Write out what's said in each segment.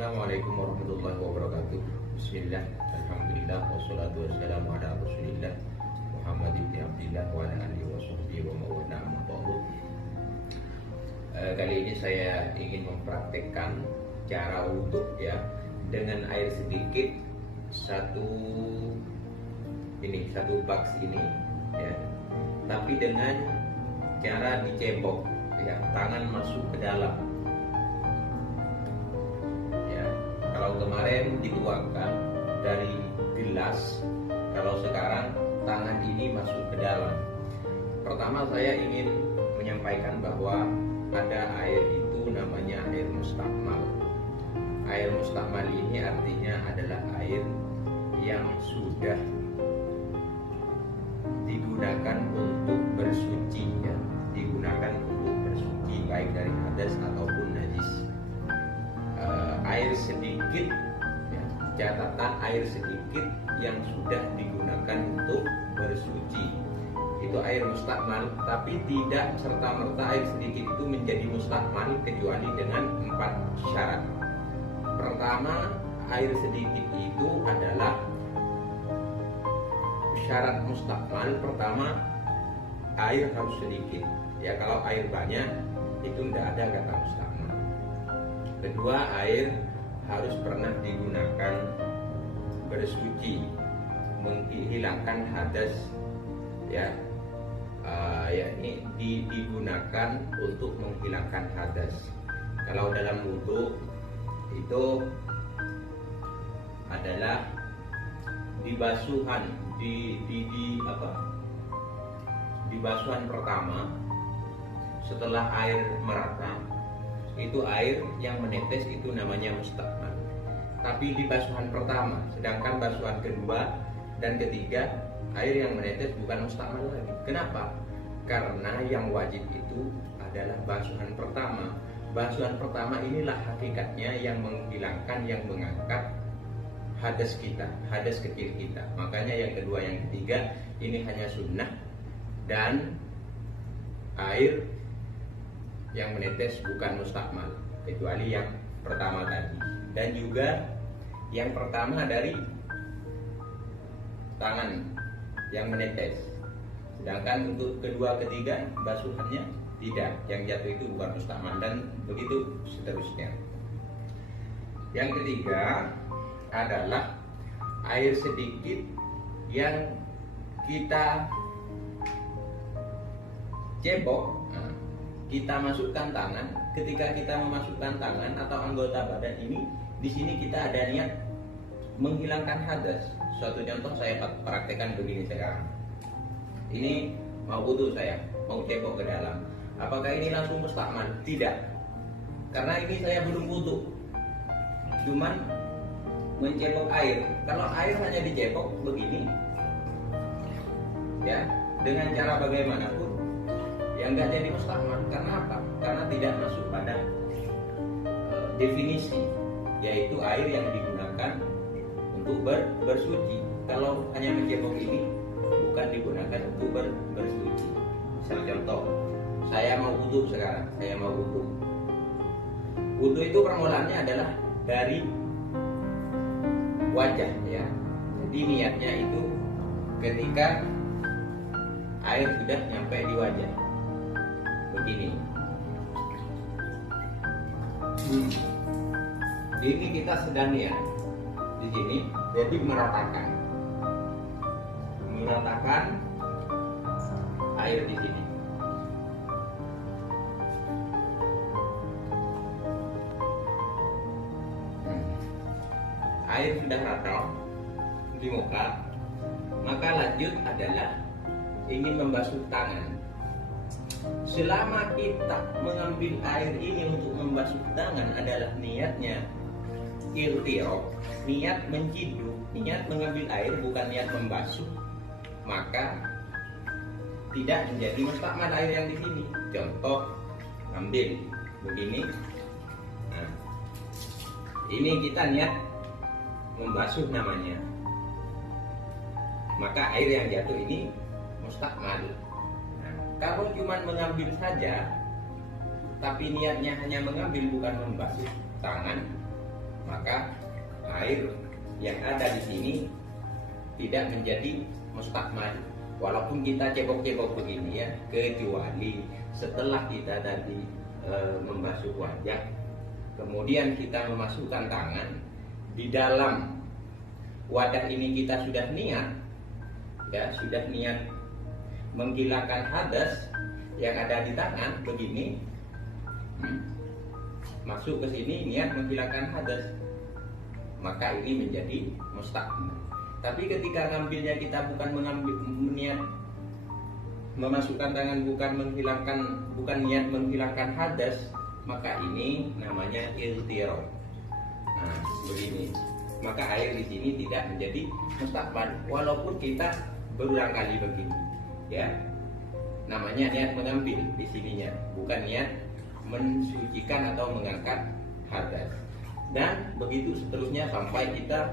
Assalamualaikum warahmatullahi wabarakatuh. Bismillah, alhamdulillah, wassalatu wassalamu ala rasulillah Muhammad ibn Abdillah wa ala alihi wa sahbihi wa mawala amma ba'du. Kali ini saya ingin mempraktekkan cara wudhu ya, dengan air sedikit, satu box ini ya, tapi dengan cara dicebok ya, tangan masuk ke dalam. Kalau kemarin dituangkan dari gelas, kalau sekarang tangan ini masuk ke dalam. Pertama saya ingin menyampaikan bahwa ada air itu namanya air mustakmal. Air mustakmal ini artinya adalah air yang sudah digunakan untuk bersuci ya, digunakan untuk bersuci baik dari hadas ataupun najis. Air sedikit ya, catatan air sedikit yang sudah digunakan untuk bersuci itu air mustakmal, tapi tidak serta-merta air sedikit itu menjadi mustakmal kecuali dengan 4 syarat. Pertama, air sedikit itu adalah syarat mustakmal. Pertama, air harus sedikit ya, kalau air banyak itu tidak ada kata mustakmal. Kedua, air harus pernah digunakan bersuci, menghilangkan hadas ya, yakni digunakan untuk menghilangkan hadas. Kalau dalam wudhu itu adalah di basuhan di basuhan pertama setelah air merata, itu air yang menetes itu namanya mustakmal. Tapi di basuhan pertama, sedangkan basuhan kedua dan ketiga air yang menetes bukan mustakmal lagi. Kenapa? Karena yang wajib itu adalah basuhan pertama. Basuhan pertama inilah hakikatnya yang menghilangkan, yang mengangkat hadas kita, hadas kecil kita. Makanya yang kedua, yang ketiga ini hanya sunnah, dan air yang menetes bukan mustakmal kecuali yang pertama tadi, dan juga yang pertama dari tangan yang menetes, sedangkan untuk kedua ketiga basuhannya tidak, yang jatuh itu bukan mustakmal, dan begitu seterusnya. Yang ketiga adalah air sedikit yang kita cebok. Kita masukkan tangan. Ketika kita memasukkan tangan atau anggota badan ini, di sini kita ada niat menghilangkan hadas. Suatu contoh saya praktekkan begini sekarang. Ini mau wudhu, saya mau cebok ke dalam. Apakah ini langsung mustakmal? Tidak. Karena ini saya belum wudhu, cuman mencebok air. Kalau air hanya dicebok begini, ya, dengan cara bagaimanapun yang nggak jadi mustakmal. Karena apa? Karena tidak masuk pada definisi, yaitu air yang digunakan untuk bersuci. Kalau hanya mencebok ini bukan digunakan untuk bersuci. Misal contoh, saya mau wudhu sekarang, saya mau wudhu. Wudhu itu permulaannya adalah dari wajah ya. Jadi niatnya itu ketika air sudah nyampe di wajah. Begini. Ini kita sedang ya di sini, jadi meratakan air di sini. Air sudah rata di muka, maka lanjut adalah ingin membasuh tangan. Selama kita mengambil air ini untuk membasuh tangan adalah niatnya irtirab, niat menciduk, niat mengambil air, bukan niat membasuh, maka tidak menjadi mustakmal air yang di sini. Contoh, ambil begini. Nah, ini kita niat membasuh namanya, maka air yang jatuh ini mustakmal. Kalau cuma mengambil saja, tapi niatnya hanya mengambil bukan membasuh tangan, maka air yang ada di sini tidak menjadi mustakmal. Walaupun kita cebok-cebok begini ya, kecuali setelah kita tadi membasuh wajah, kemudian kita memasukkan tangan di dalam wadah ini, kita sudah niat, ya sudah niat menghilangkan hadas yang ada di tangan begini, masuk ke sini niat menghilangkan hadas, maka ini menjadi mustakmal. Tapi ketika ngambilnya kita bukan mengambil niat memasukkan tangan, bukan niat menghilangkan hadas, maka ini namanya iltirab. Nah, begini. Maka air di sini tidak menjadi mustakmal walaupun kita berulang kali begini. Ya. Namanya niat mengambil di sininya, bukan niat mensucikan atau mengangkat hadas. Dan begitu seterusnya sampai kita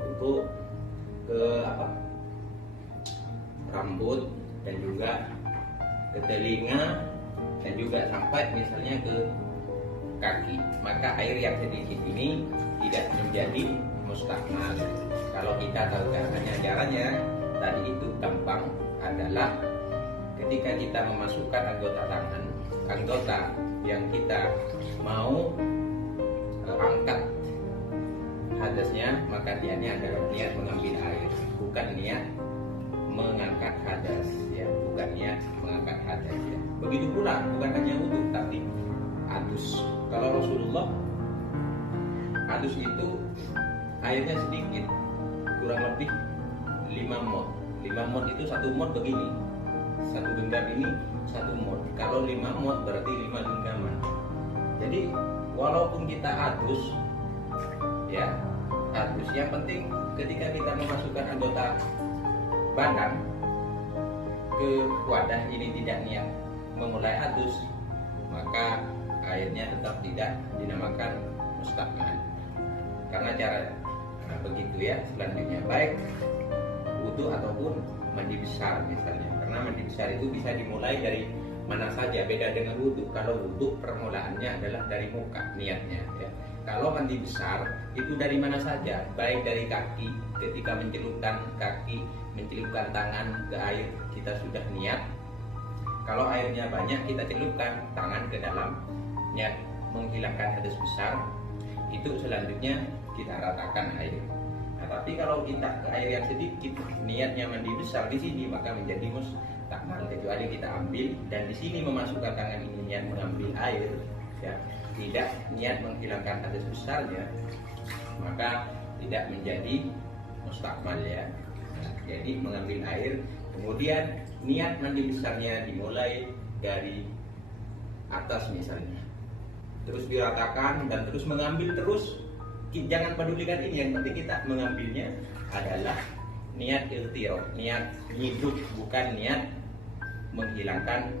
untuk ke rambut dan juga ke telinga dan juga sampai misalnya ke kaki, maka air yang sedikit ini tidak menjadi mustakmal. Kalau kita tahu caranya tadi itu gampang, adalah ketika kita memasukkan anggota yang kita mau angkat hadasnya, maka niatnya adalah niat mengambil air, bukan niat mengangkat hadas, ya, bukan niat mengangkat hadas. Ya. Begitu pula bukan hanya wudhu, tapi adus. Kalau Rasulullah adus itu airnya sedikit, kurang lebih 5 mol. 5 mol itu 1 mol begini, 1 genggam ini 1 mol. Kalau 5 mol berarti 5 genggaman. Jadi walaupun kita adus, ya adus, yang penting ketika kita memasukkan anggota badan ke wadah ini tidak niat memulai adus, maka airnya tetap tidak dinamakan mustakmal. Karena cara begitu ya. Selanjutnya baik wudhu ataupun mandi besar misalnya, karena mandi besar itu bisa dimulai dari mana saja, beda dengan wudhu. Kalau wudhu permulaannya adalah dari muka niatnya, ya. Kalau mandi besar itu dari mana saja, baik dari kaki, ketika mencelupkan kaki, mencelupkan tangan ke air, kita sudah niat. Kalau airnya banyak, kita celupkan tangan ke dalam, niat menghilangkan hadas besar. Itu selanjutnya kita ratakan air. Nah, tapi kalau kita ke air yang sedikit, niatnya mandi besar di sini, maka menjadi mustakmal, kecuali kita ambil dan di sini memasukkan tangan ini niat mengambil air, ya, tidak niat menghilangkan hadas besarnya, maka tidak menjadi mustakmal, ya. Nah, jadi mengambil air, kemudian niat mandi besarnya dimulai dari atas misalnya, terus diratakan dan terus mengambil terus. Jangan pedulikan ini, yang penting kita mengambilnya adalah niat iltirab, niat hidup, bukan niat menghilangkan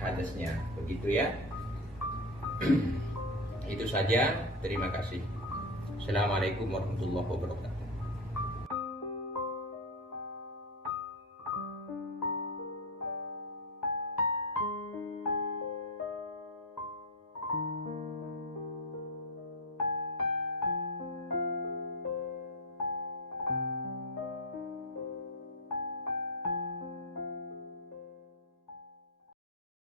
hadasnya. Begitu ya. Itu saja, terima kasih. Assalamualaikum warahmatullahi wabarakatuh.